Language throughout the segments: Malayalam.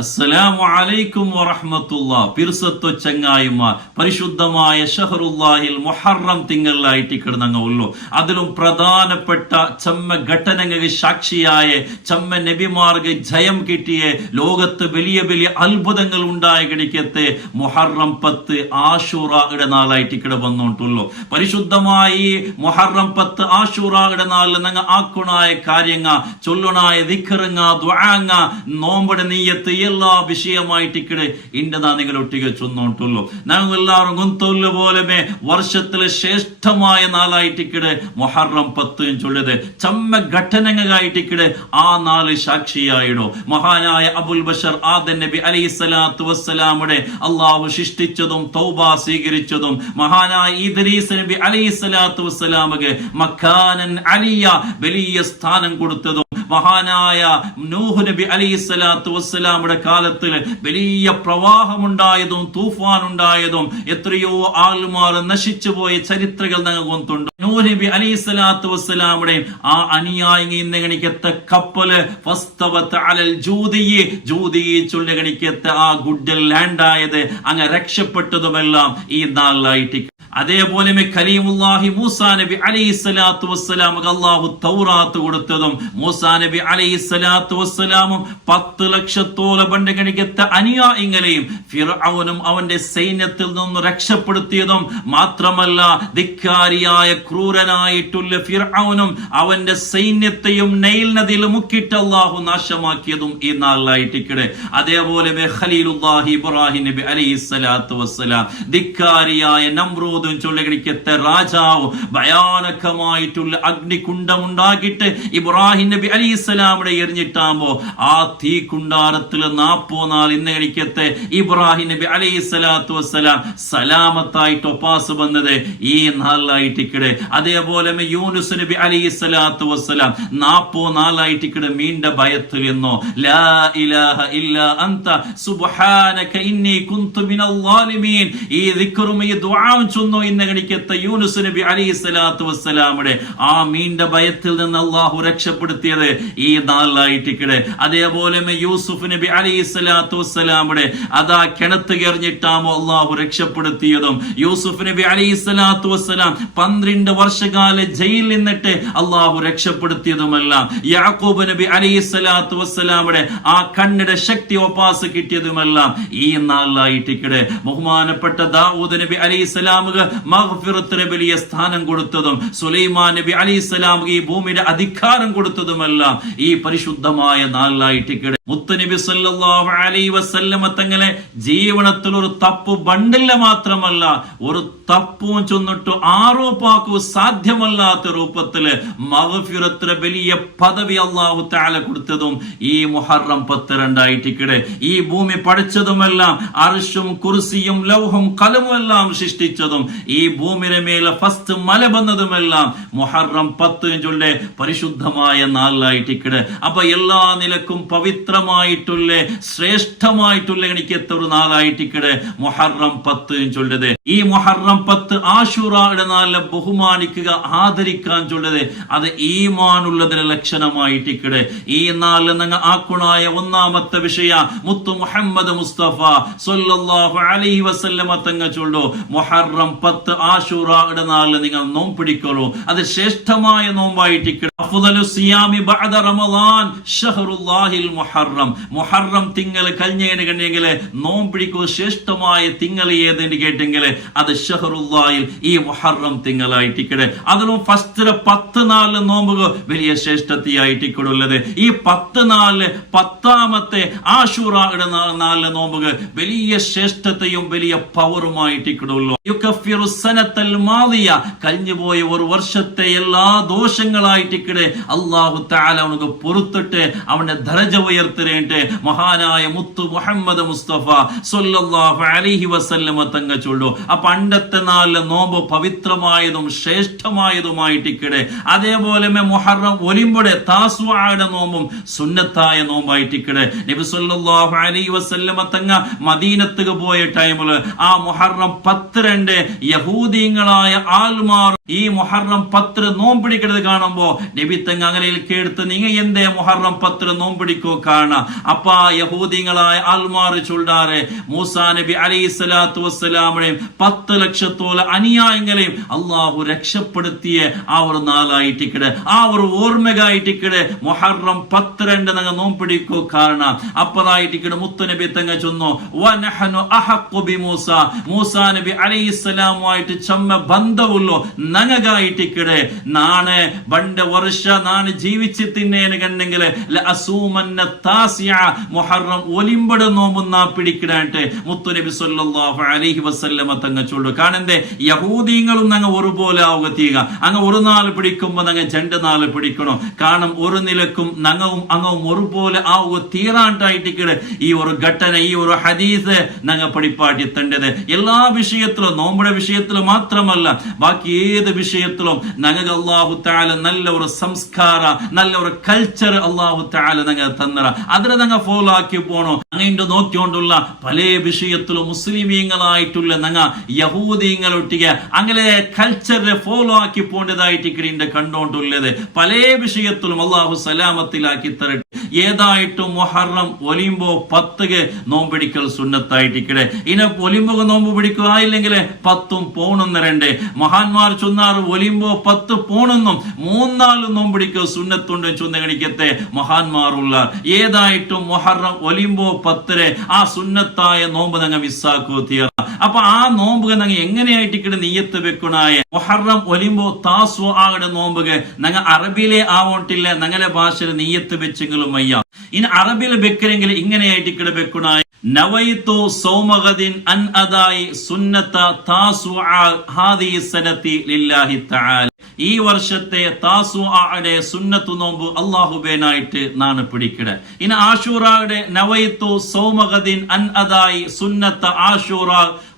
അസ്സലാമു അലൈക്കും വറഹ്മത്തുള്ളാഹി. പിർസത്തു ചങ്ങായിമാർ, പരിശുദ്ധമായ ഷഹറുല്ലാഹിൽ മുഹറം തിങ്കളായിട്ട് കിടന്നങ്ങുള്ളൂ. അതിലും പ്രധാനപ്പെട്ട ചമ്മ ഘട്ടനങ്ങൾക്ക് സാക്ഷിയായ ചമ്മ നബിമാർക്ക് ജയം കിട്ടിയ ലോകത്ത് വലിയ വലിയ അത്ഭുതങ്ങൾ ഉണ്ടായ കിടക്കത്തെ മുഹറം 10 ആശൂറയുടെ നാളായിട്ട് കിട വന്നോണ്ടുള്ളൂ. പരിശുദ്ധമായി മുഹറം 10 ആശൂറയുടെ നാളിൽ നിങ്ങൾ ആക്കുണായ കാര്യങ്ങ ചൊല്ലുണായ ദിക്റുങ്ങ ദുആങ്ങ നോമ്പുടെ നീയത്ത് എല്ലാ വിഷയമായിട്ട് ഇക്കടെ ഇന്റതാ നിങ്ങൾ ഒട്ടിಗೆ ചൊന്നോണ്ടുള്ളൂ. ഞങ്ങൾ എല്ലാവരും ഗുന്തോല്ല പോലെ വർഷത്തിലെ ശ്രേഷ്ഠമായ നാളായിട്ട് ഇക്കടെ മുഹറം 10 ചൊല്ലത് ചമ്മ ഘട്ടനങ്ങളായിട്ട് ഇക്കടെ ആ നാല് സാക്ഷിയായിടോ. മഹാനായ അബുൽ ബഷർ ആദം നബി അലൈഹിസ്സലാത്തു വസ്സലാമുടെ അള്ളാഹു സൃഷ്ടിച്ചതും തൗബ സ്വീകരിച്ചതും മഹാനായ ഇദ്രീസ് നബി അലൈഹിസ്സലാത്തു വസ്സലാമക്ക് മക്കാനൻ അലിയ വലിയ സ്ഥാനം കൊടുത്തതും മഹാനായ നൂഹ് നബി അലൈഹിസ്സലാത്തു വസ്സലാമുടെ കാലത്തിൽ വലിയ പ്രവാഹമുണ്ടായതും തൂഫാൻ ഉണ്ടായതും എത്രയോ ആൾമാർ നശിച്ചു പോയ ചരിത്രങ്ങൾ ഞങ്ങൾക്കൊണ്ടുണ്ട്. നൂഹ് നബി അലൈഹിസ്സലാത്തു വസ്സലാമുടെ ആ അനുയായി ഇന്നെണിക്കത്തെ കപ്പല് ചുള്ളികണിക്കത്തെ ആ ഗുഡ് ലാൻഡ് ആയത് അങ്ങ് രക്ഷപ്പെട്ടതുമെല്ലാം ഈ നാളിലായിട്ട്. അതേപോലെ കലീമുല്ലാഹി മൂസാ നബി അലൈഹിസ്സലാത്തു വസ്സലാമക്ക് അല്ലാഹു തൗറാത്ത് കൊടുത്തതും മൂസാ നബി അലൈഹിസ്സലാത്തു വസ്സലാമും 10 ലക്ഷത്തോളം ബണ്ടകണിക്കത്തെ അനുയായികളെയും ഫിർഔനും അവന്റെ സൈന്യത്തിൽ നിന്നും രക്ഷപ്പെടുത്തിയതും മാത്രമല്ല ധിക്കാരിയായ ക്രൂരനായിട്ടുള്ള ഫിർഔനും അവന്റെ സൈന്യത്തെയും നൈൽ നദിയിൽ മുക്കിയിട്ട് അല്ലാഹു നാശമാക്കിയതും ഈ നാളിലായിട്ടിക്കടെ. അതേപോലെ ഖലീലുല്ലാഹി ഇബ്രാഹിം നബി അലൈഹിസ്സലാത്തു വസ്സലാം ധിക്കാരിയായ നമ്രൂദ് ചൊല്ലിക്കത്തെ രാജാവ് ഭയാനകമായിട്ടുള്ള അഗ്നികുണ്ഡം ഉണ്ടാക്കിയിട്ട് ഇബ്രാഹിം നബി അലൈഹിസ്സലാമിനെ എറിഞ്ഞിട്ടാകുമ്പോ ആ തീ കുണ്ടാരത്തിൽ 40 നാൾ ഇന്നെണിക്കത്തെ ഇബ്രാഹിം നബി അലൈഹിസ്സലാത്തു വസ്സലാം സലാമത്തായിട്ട് ഒപ്പാസ് വന്നത് ഈ നാളിലായിട്ടിക്കടെ. അതേപോലെ യൂനുസ് നബി അലൈഹിസ്സലാത്തു വസ്സലാം 40 നാളായിട്ടിക്കടെ മീണ്ട ഭയത്തിൽ എന്നോ ലാ ഇലാഹ ഇല്ലാ അൻത സുബ്ഹാനക ഇന്നി കുന്തു മിനൽ ളാലിമീൻ ഈ ദിക്റും ഈ ദുആവും ചൊന്നു ഇന്നഗണിക്കത്തെ യൂനുസ് നബി അലൈഹിസ്സലാത്തു വസ്സലാമുടെ ആ മീണ്ട ഭയത്തിൽ നിന്ന് അല്ലാഹു രക്ഷപ്പെടുത്തിയത് ഈ നാളിലായിട്ടിക്കടെ. അതേപോലെ യൂസുഫ് നബി അലൈഹിസ്സലാത്തു വസ്സലാമുടെ അതാ കിണത്ത് കെറിഞ്ഞിട്ടാമോ അല്ലാഹു രക്ഷപ്പെടുത്തിയതും യൂസുഫ് നബി അലൈഹിസ്സലാത്തു വസ്സലാം 12 വർഷകാല ജയിലിൽ നിന്നിട്ട് അല്ലാഹു രക്ഷപ്പെടുത്തിയതുമെല്ലാം യാക്കൂബ് നബി അലൈഹിസ്സലാത്തു വസ്സലാമുടെ ആ കണ്ണിന്റെ ശക്തി ഒപ്പാസ് കിട്ടിയതുമെല്ലാം ഈ നാളിലായിട്ടിക്കടെ. ബഹുമാനപ്പെട്ട ദാവൂദ് നബി അലൈഹിസ്സലാമുക്ക് മഗ്ഫിറത്തിന് വലിയ സ്ഥാനം കൊടുത്തതും സുലൈമാൻ നബി അലൈഹിസ്സലാമുക്ക് ഈ ഭൂമിയുടെ അധികാരം കൊടുത്തതുമെല്ലാം ഈ പരിശുദ്ധമായ നാളിലായിട്ടിക്കടെ. മുത്തുനബി സല്ലല്ലാഹു അലൈഹി വസല്ലമ തങ്ങളെ ജീവിതത്തിൽ ഒരു തപ്പ് ബണ്ടില്ല മാത്രമല്ല ഒരു തപ്പും ചൊന്നിട്ട് ആരോപാക്കു സാധ്യമല്ലാത്ത രൂപത്തില് മഗ്ഫിറത്തിന് വലിയ പദവി അല്ലാഹു തആല കൊടുത്തതും ഈ മുഹറം 12 ഈ ഭൂമി പഠിച്ചതുമെല്ലാം അർശും കുർസിയും ലൗഹും കലമും എല്ലാം സൃഷ്ടിച്ചതും ഈ ഭൂമിയുടെ മേലെ ഫസ്റ്റ് മല വന്നതുമെല്ലാം മുഹറം 10 പരിശുദ്ധമായ നാളിലായിട്ടിക്കടെ. അപ്പൊ എല്ലാ നിലക്കും പവിത്രമായിട്ടുള്ള ശ്രേഷ്ഠമായിട്ടുള്ള എനിക്കെത്ത ഒരു നാളായിട്ടിക്കടെ മുഹറം 10 ഈ മുഹറം 10 ആശൂറയുടെ നാളിലെ ബഹുമാനിക്കുക ആദരിക്കാൻ ചൊല്ലത് അത് ഈമാനുള്ളതിന്റെ ലക്ഷണമായിട്ടിക്കടെ. ഈ നാളിൽ നിങ്ങൾ ആക്കുണായ ഒന്നാമത്തെ വിഷയ മുത്തു മുഹമ്മദ് മുസ്തഫ സ്വല്ലല്ലാഹു അലൈഹി വസല്ലമ തങ്ങ ചൊല്ലു മുഹറം 10 ആശൂറയുടെ നാളിൽ നിങ്ങൾ നോമ്പ് പിടിക്കൂ. അത് ശ്രേഷ്ഠമായ നോമ്പായിട്ടിക്കടെ. അഫ്ദലു സിയാമി ബഅദ റമളാൻ ഷഹ്റുല്ലാഹിൽ മുഹറം. മുഹറം തിങ്കൾ കഴിഞ്ഞേനെ കണ്ടെങ്കിൽ നോമ്പ് പിടിക്കൂ ശ്രേഷ്ഠമായ തിങ്കൾ ഏതെന്ന് കേട്ടെങ്കിൽ അത് ഷഹ്റുല്ലാഹിൽ ഈ മുഹറം തിങ്കളായിട്ടിക്കടെ. അതിലും ഫസ്റ്റ് 10 നാളിൽ നോമ്പുക വലിയ ശ്രേഷ്ഠതയായിട്ടിക്കടുള്ളത്. ഈ 10 നാളില് 10ാമത്തെ ആശൂറയുടെ നാളിലെ നോമ്പുക വലിയ ശ്രേഷ്ഠതയും വലിയ പവറുമായിട്ടിക്കടുള്ളൂ. യുകഫിറു സനത്തൽ മാദിയ കഴിഞ്ഞുപോയ ഒരു വർഷത്തെ എല്ലാ ദോഷങ്ങളായിട്ടിക്കടെ അല്ലാഹു തആല അവനക്ക് പൊറുത്തിട്ട് അവന്റെ ദറജ ഉയർത്തിരേണ്ട മഹാനായ മുത്തു മുഹമ്മദ് മുസ്തഫ സ്വല്ലല്ലാഹു അലൈഹി വസല്ലമ തങ്ങ ചൊല്ലു. അപ്പൊ പണ്ടത്തെ നാളിലെ നോമ്പ് പവിത്രമായതും ശ്രേഷ്ഠമായതുമായിട്ടിക്കടെ. അതേപോലെ മുഹറം ഒലിമ്പുടെ താസ്വായുടെ നോമ്പും സുന്നത്തായ നോമ്പായിട്ടിക്കടെ. നബി സല്ലല്ലാഹു അലൈഹി വസല്ലമ തങ്ങ മദീനത്തേക്ക് പോയ ടൈമില് ആ മുഹറം 10 യഹൂദീങ്ങളായ ആൾമാർ ഈ മുഹറം 10 നോമ്പിടിക്കുന്നത് കാണുമ്പോ നബി തങ്ങൾ അങ്ങനെയിൽ കേടുത്ത് നിങ്ങൾ എന്തേ മുഹറം 10 നോമ്പിടിക്കോ കാണാ. അപ്പ യഹൂദികളായ ആൽമാർ ചൊല്ലാറ് മൂസാ നബി അലൈഹിസ്സലാത്തു വസ്സലാമിനെയും 10 ലക്ഷത്തോളം അനുയായികളെയും അള്ളാഹു രക്ഷപ്പെടുത്തിയ ആ ഒരു നാളായിട്ടിക്കട്, ആ ഒരു ഓർമ്മകായിട്ടിക്കട് മുഹറം 10 നങ്ങ നോമ്പിടിക്കോ കാണാ. അപ്പറായിട്ടിക്കട് മുത്തുനബി തങ്ങൾ ചൊന്നു വനഹനു അഹഖു ബി മൂസാ, മൂസാ നബി അലൈഹിസ്സലാമുമായിട്ട് ചമ്മ ബന്ധവുള്ളോ നങ്ങകായിട്ടിക്കടെ നാണ് ബണ്ട വർഷ നാണ് ജീവിച്ച് തിന്നേന് കണ്ടെങ്കിൽ മുഹറം ഒലിമ്പട നോമ്പുന്ന പിടിക്കിടാണ്ട് മുത്തുനബി സല്ലല്ലാഹു അലൈഹി വസല്ലമ തങ്ങ ചൊല്ലു. കാണണ്ടേ യഹൂദീങ്ങളും നങ്ങ ഒരുപോലെ ആവുക തീക. അങ്ങ് ഒരു നാൾ പിടിക്കുമ്പോ നങ്ങ 2 നാൾ പിടിക്കണോ. കാരണം ഒരു നിലക്കും നങ്ങവും അങ്ങവും ഒരുപോലെ ആവുക തീരാണ്ടായിട്ടിക്കടെ ഈ ഒരു ഘട്ടന, ഈ ഒരു ഹദീസ് നങ്ങ പഠിപ്പാട്ടി തണ്ടത്. എല്ലാ വിഷയത്തിലും, നോമ്പുടെ വിഷയത്തിലും മാത്രമല്ല ബാക്കി ഏത് വിഷയത്തിലും ഞങ്ങൾക്ക് അല്ലാഹു തആല നല്ല ഒരു സംസ്കാര, നല്ല ഒരു കൾച്ചർ അല്ലാഹു തആല ഞങ്ങൾ തന്നറ. അതിനെ ഞങ്ങൾ ഫോളോ ആക്കി പോണോ. അങ്ങനെ നോക്കിക്കൊണ്ടുള്ള പല വിഷയത്തിലും മുസ്ലിമീങ്ങളായിട്ടുള്ള ഞങ്ങ യഹൂദീങ്ങളൊട്ടിಗೆ അങ്ങനെ കൾച്ചറെ ഫോളോ ആക്കി പോണ്ടതായിട്ട് ഇക്കടെ കണ്ടോണ്ടുള്ളത്. പല വിഷയത്തിലും അല്ലാഹു സലാമത്തിലാക്കി തരട്ടെ. ഏതായിട്ടും മുഹറം ഒലിമ്പോ 10 നോമ്പിടിക്കൽ സുന്നത്തായിട്ട് ഇക്കടെ. ഇനി ഒലിമ്പോ നോമ്പ് പിടിക്കുക ആയില്ലെങ്കിൽ 10 പോണെന്ന് മഹാന്മാർ ചൊന്നാറ് ഒലിമ്പോ 10 പോണെന്നും 3-4 നോമ്പിടിക്കോ സുന്നത്തുണ്ട് ചൊന്നകണിക്കത്തെ മഹാന്മാരുള്ള. ഏതായിട്ടും മുഹറം ഒലിമ്പോ 10 ആ സുന്നത്തായ നോമ്പ് ഞങ്ങൾ മിസ്സാക്കോ തീർ. അപ്പൊ ആ നോമ്പ് ഞങ്ങൾ എങ്ങനെയായിട്ട് നീയത്ത് വെക്കണായ മുഹറം ഒലിമ്പോ താസ്വ ആകടെ നോമ്പ് ഞങ്ങൾ അറബിയിലെ ആവോട്ടില്ല, ഞങ്ങളെ ഭാഷയിൽ നീയത്ത് വെച്ചെങ്കിലും അയ്യ. ഇനി അറബിയിൽ വെക്കരെങ്കിൽ ഇങ്ങനെയായിട്ട് വെക്കണായ നവൈതു സൗമഗദിൻ അൻ അദായി സുന്നത താസുആ ഹാദിഹി സനതി ലില്ലാഹി തആല. ഈ വർഷത്തെ താസുആയുടെ സുന്നത്തു നോമ്പ് അല്ലാഹുബേനായിട്ട് നാണ് പിടിക്കട. ഇനി ആശൂറയുടെ നവൈതു സൗമഗദിൻ അൻ അദായി സുന്നത ആശൂറ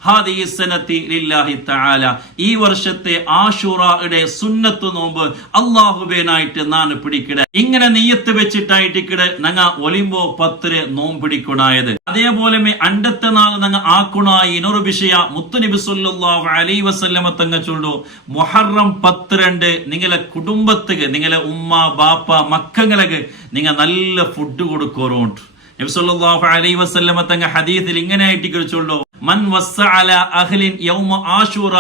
ഹാദിഹി സനതി ലില്ലാഹി തആല. ഈ വർഷത്തെ ആശൂറയുടെ സുന്നത്തു നോമ്പ് അല്ലാഹുബേനായിട്ട് നാണ് പിടിക്കട. ഇങ്ങനെ നിയ്യത്ത് വെച്ചിട്ടായിട്ടിക്കട നങ്ങ ഒലിമ്പോ 10 നോമ്പിടിക്കണായത്. അതേപോലെ അണ്ടത്തെ നാൾ നങ്ങ ആക്കുണായി ഇനൊരു വിഷയ മുത്തുനബി സല്ലല്ലാഹു അലൈഹി വസല്ലമ തങ്ങ ചൊല്ലു മുഹറം 10 നിങ്ങളെ കുടുംബത്തിക്ക്, നിങ്ങളെ ഉമ്മ ബാപ്പ മക്കങ്ങൾക്ക് നിങ്ങൾ നല്ല ഫുഡ് കൊടുക്കോറുണ്ട്. നബി സല്ലല്ലാഹു അലൈഹി വസല്ലമ തങ്ങ ഹദീസിൽ ഇങ്ങനെ ആയിട്ട് ചൊല്ലു മൻ വസ്സഅല അഹ്ലിൻ യൗമ ആശൂറ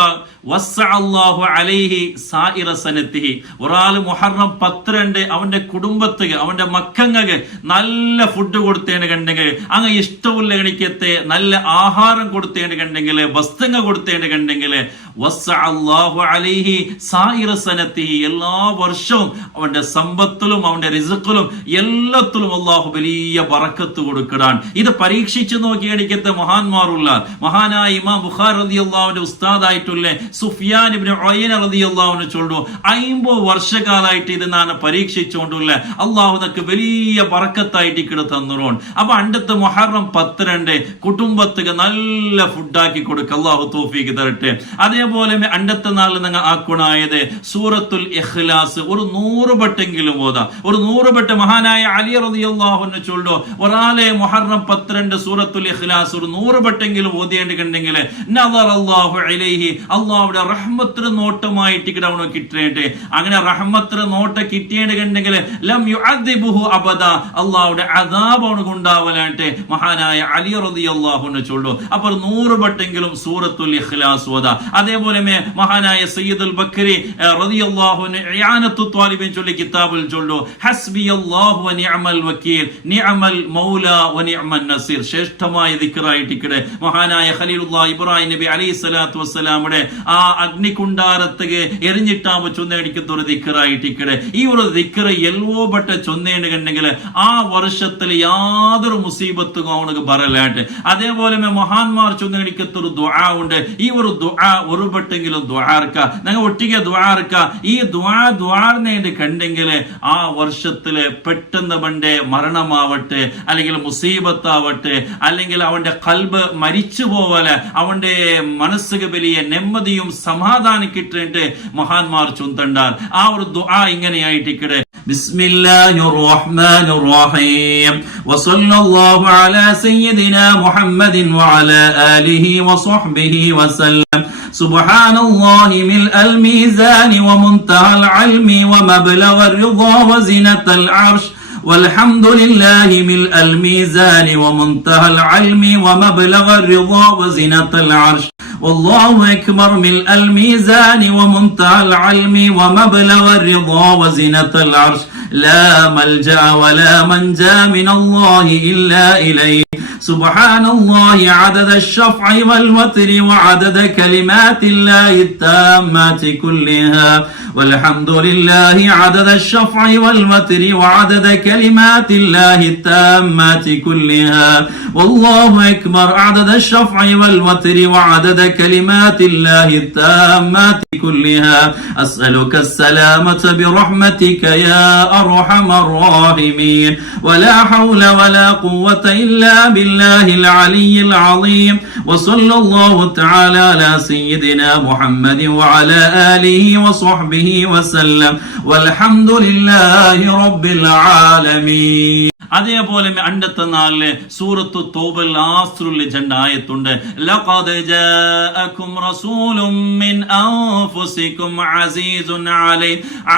വസ്സഅല്ലാഹു അലൈഹി സായിറ സനതിഹി. ഒരാൾ മുഹറം 10 അവന്റെ കുടുംബത്തിക്ക്, അവന്റെ മക്കങ്ങൾക്ക് നല്ല ഫുഡ് കൊടുത്തേണ്ട കണ്ടെങ്കിൽ, അങ്ങ് ഇഷ്ടമുള്ള ഗണിക്കത്തെ നല്ല ആഹാരം കൊടുത്തേണ്ട കണ്ടെങ്കിൽ, വസ്തുങ്ങൾ കൊടുത്തേണ്ട കണ്ടെങ്കിൽ വസ്സഅല്ലാഹു അലൈഹി സായിറ സനതിഹി. എല്ലാ വർഷവും അവന്റെ സമ്പത്തിലും അവന്റെ റിസ്ഖിലും എല്ലാത്തിലും അല്ലാഹു വലിയ ബറക്കത്ത് കൊടുക്കടാൻ. ഇത് പരീക്ഷിച്ചു നോക്കിയ ഗണിക്കത്തെ മഹാന്മാരുള്ള മഹാനായ ഇമാം ബുഖാരി റളിയല്ലാഹുവിന്റെ ഉസ്താദായിട്ടുള്ള സുഫിയാൻ ഇബ്നു ഉയൈന റളിയല്ലാഹു അൻഹു ചൊല്ലു 50 വർഷക്കാലായിട്ട് ഇത് ഞാൻ പരീക്ഷിച്ചുകൊണ്ടുള്ള അല്ലാഹു നമുക്ക് വലിയ ബറക്കത്തായിട്ട് ഇക്കടെ തന്നുറോൺ. അപ്പൊ അണ്ടത്തെ മുഹറം 10 കുടുംബത്തിക്ക് നല്ല ഫുഡാക്കി കൊടുക്ക അല്ലാഹു തൗഫീഖ് തരട്ടെ. അതേപോലെ അണ്ടത്തെ നാൾ നിങ്ങൾ ആക്കുണായത് സൂറത്തുൽ ഇഖ്ലാസ് ഒരു 100 വട്ടെങ്കിലും ഓതാ. ഒരു 100 വട്ടം മഹാനായ അലി റളിയല്ലാഹു അൻഹു ചൊല്ലു ഒരാളെ മുഹറം 10 സൂറത്തുൽ ഇഖ്ലാസ് ഒരു 100 വട്ടെങ്കിലും ഓതിയേണ്ടെങ്കിൽ നദറല്ലാഹു അലൈഹി അല്ലാഹുവിന്റെ റഹ്മത്തിന് നോട്ടമായിട്ട് കിടവണോ കിട്ടേണ്ടേ. അങ്ങനെ റഹ്മത്തിന് നോട്ട കിട്ടിയേണ്ടെങ്കിൽ ലം യുഅദ്ദിബുഹു അബദ അല്ലാഹുവിന്റെ അദാബ് അവനക്ക് ഉണ്ടാവലായിട്ട് മഹാനായ അലി റളിയല്ലാഹു അൻഹു ചൊല്ലു. അപ്പോൾ 100 വട്ടെങ്കിലും സൂറത്തുൽ ഇഖ്ലാസ് ഓതാ. അതേപോലെ മഹാനായ സയ്യിദുൽ ബക്കരി റളിയല്ലാഹു അൻഹു ഇയാനത്തു ത്വാലിബിൻ ചൊല്ലി കിതാബിൽ ചൊല്ലു ഹസ്ബിയല്ലാഹു വ നിഅമൽ വക്കീൽ നിഅമൽ മൗല വ നിഅമൻ നസീർ. ശ്രേഷ്ഠമായ ദിക്റായിട്ടിക്കടെ മഹാനായ ഖലീലുല്ലാഹ് ഇബ്രാഹിം നബി അലൈഹിസ്സലാത്തു വസ്സലാമുടെ ആ അഗ്നികുണ്ടാരത്തിಗೆ എറിഞ്ഞിട്ടാവുമ്പോൾ ചൊന്നടിക്കുന്ന ഒരു ദിക്റായിട്ടിക്കടെ. ഈ ഒരു ദിക്ർ എല്ലോ ബട്ട ചൊന്നേണ്ടെങ്കിൽ ആ വർഷത്തിൽ യാതൊരു മുസീബത്തും അവനക്ക് ബറലായിട്ട്. അതേപോലെ മഹാന്മാർ ചൊന്നടിക്കത്ത ഒരു ദുആ ഉണ്ട്. ഈ ഒരു ദുആ ഒരു ബട്ടെങ്കിലും ദുആർക്ക ഞങ്ങൾ ഒട്ടിಗೆ ദുആർക്ക. ഈ ദുആർന്നേണ്ട് കണ്ടെങ്കിൽ ആ വർഷത്തില് പെട്ടെന്ന് പണ്ടേ മരണമാവട്ടെ, അല്ലെങ്കിൽ മുസീബത്താവട്ടെ, അല്ലെങ്കിൽ അവന്റെ ഖൽബ് മരിച്ചു പോവലെ, അവന്റെ മനസ്സുക്ക് വലിയ നെമ്മതിയും സമാധാനം കിട്ടിയിട്ട് മഹാന്മാർ ചൊന്തണ്ടാർ. ആ ഒരു ദുആ ഇങ്ങനെയായിട്ടിക്കടെ ബിസ്മില്ലാഹിർ റഹ്മാനിർ റഹീം വസല്ലല്ലാഹു അലാ സയ്യിദിനാ മുഹമ്മദിൻ വഅലാ ആലിഹി വസഹ്ബിഹി വസല്ലം സുബ്ഹാനല്ലാഹി മിൽഅൽ മീസാനി വമുൻതഹൽ ഇൽമി വമബ്ലഗർ റിളാ വസിനത്തൽ അർശ് والحمد لله ملء الميزان ومنتهى العلم ومبلغ الرضا وزنة العرش والله أكبر ملء الميزان ومنتهى العلم ومبلغ الرضا وزنة العرش لا ملجأ ولا منجا من الله إلا إليه سبحان الله عدد الشفع والوتر وعدد كلمات الله التامات كلها والحمد لله عدد الشفع والوتر وعدد كلمات الله التامات كلها والله أكبر عدد الشفع والوتر وعدد كلمات الله التامات كلها أسألك السلامة برحمتك يا أرحم الراحمين ولا حول ولا قوة إلا بالله العلي العظيم وصلى الله تعالى على سيدنا محمد وعلى آله وصحبه وسلم والحمد لله رب العالمين. അതേപോലെ അണ്ടത്തെ നാളിലെ സൂറത്തു തൗബൽ ആസ്റുൽ ജണ്ട ആയത്തുണ്ട്. ലഖദ് ജാഅകും റസൂലും മിൻ അൻഫുസികും അസീസുൻ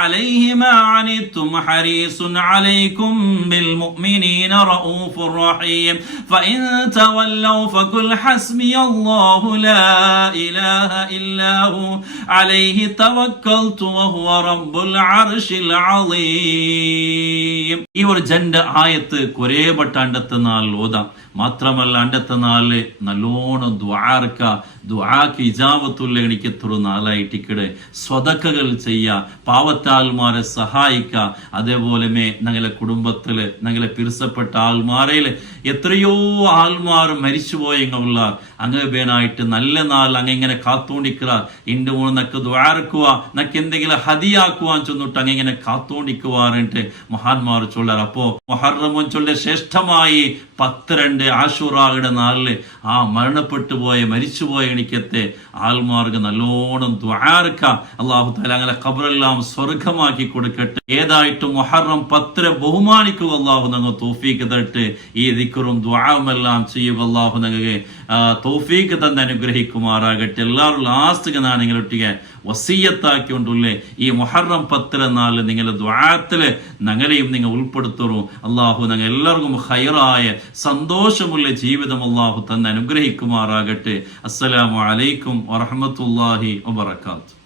അലൈഹി മാ അനിത്തും ഹരീസുൻ അലൈക്കും ബിൽ മുഅ്മിനീന റഊഫുർ റഹീം ഫഇൻ തവല്ലൗ ഫഖുൽ ഹസ്ബിയല്ലാഹു ലാ ഇലാഹ ഇല്ലാ ഹു അലൈഹി തവക്കൽതു വഹുവ റബ്ബുൽ അർശിൽ അളീം. ഈ ഒരു ജണ്ട ആയ കുറേ വട്ട അണ്ടത്തെ നാളിൽ ഓതാം. മാത്രമല്ല അണ്ടത്തെ നാളില് നല്ലോണം ദ്വാർക്ക, ദ്വാക്ക് ഇജാബത്തുള്ള എണിക്കത്തൊരു നാളായിട്ടിക്കട് സ്വതക്കകൾ ചെയ്യുക, പാവത്താൽമാരെ സഹായിക്ക. അതേപോലെ ഞങ്ങളെ കുടുംബത്തില് ഞങ്ങളെ പിരിസപ്പെട്ട ആൾമാരയില് എത്രയോ ആൾമാർ മരിച്ചുപോയെങ്കുള്ള അങ്ങേനായിട്ട് നല്ല നാൾ അങ്ങനെ കാത്തോണ്ടിക്കുക. ഇണ്ട് നക്ക് ദ്വാർക്കുക, നക്ക് എന്തെങ്കിലും ഹദിയാക്കുവാൻ ചെന്നിട്ട് അങ്ങനെ കാത്തോണ്ടിക്കുവാറിട്ട് മഹാന്മാർ ചൊല്ലാർ. അപ്പോ മുഹറമുൻ ചൊല്ല ശ്രേഷ്ഠമായി 12 ആശുറായുടെ നാളില് ആ മരണപ്പെട്ടു പോയ മരിച്ചുപോയ എണിക്കത്തെ ആൾമാർക്ക് നല്ലോണം ദ്വാർക്ക. അള്ളാഹു തആല അങ്ങനെ ഖബറെല്ലാം സ്വർഗമാക്കി കൊടുക്കട്ടെ. ഏതായിട്ടും മുഹറം 10 ബഹുമാനിക്കുക. അള്ളാഹു ഞങ്ങൾ തൗഫീഖ് തരട്ടെ. ഈ ദിക്റും ദുആവുമെല്ലാം ചെയ്യുക. അള്ളാഹു ഞങ്ങൾക്ക് തൗഫീഖ് തന്ന് അനുഗ്രഹിക്കുമാറാകട്ടെ. എല്ലാവരും ലാസ്റ്റ് ഞാൻ നിങ്ങളൊട്ടിಗೆ വസിയത്താക്കിക്കൊണ്ടുള്ളേ ഈ മുഹറം 10 നാളിൽ നിങ്ങളുടെ ദുആത്തില് ഞങ്ങളെയും നിങ്ങൾ ഉൾപ്പെടുത്തുന്നു. അള്ളാഹു ഞങ്ങൾ എല്ലാവർക്കും ഖൈറായ സന്തോഷമുള്ള ജീവിതം അള്ളാഹു തന്നെ അനുഗ്രഹിക്കുമാറാകട്ടെ. അസ്സലാമു അലൈക്കും വറഹ്മത്തുള്ളാഹി വബറകാതുഹു.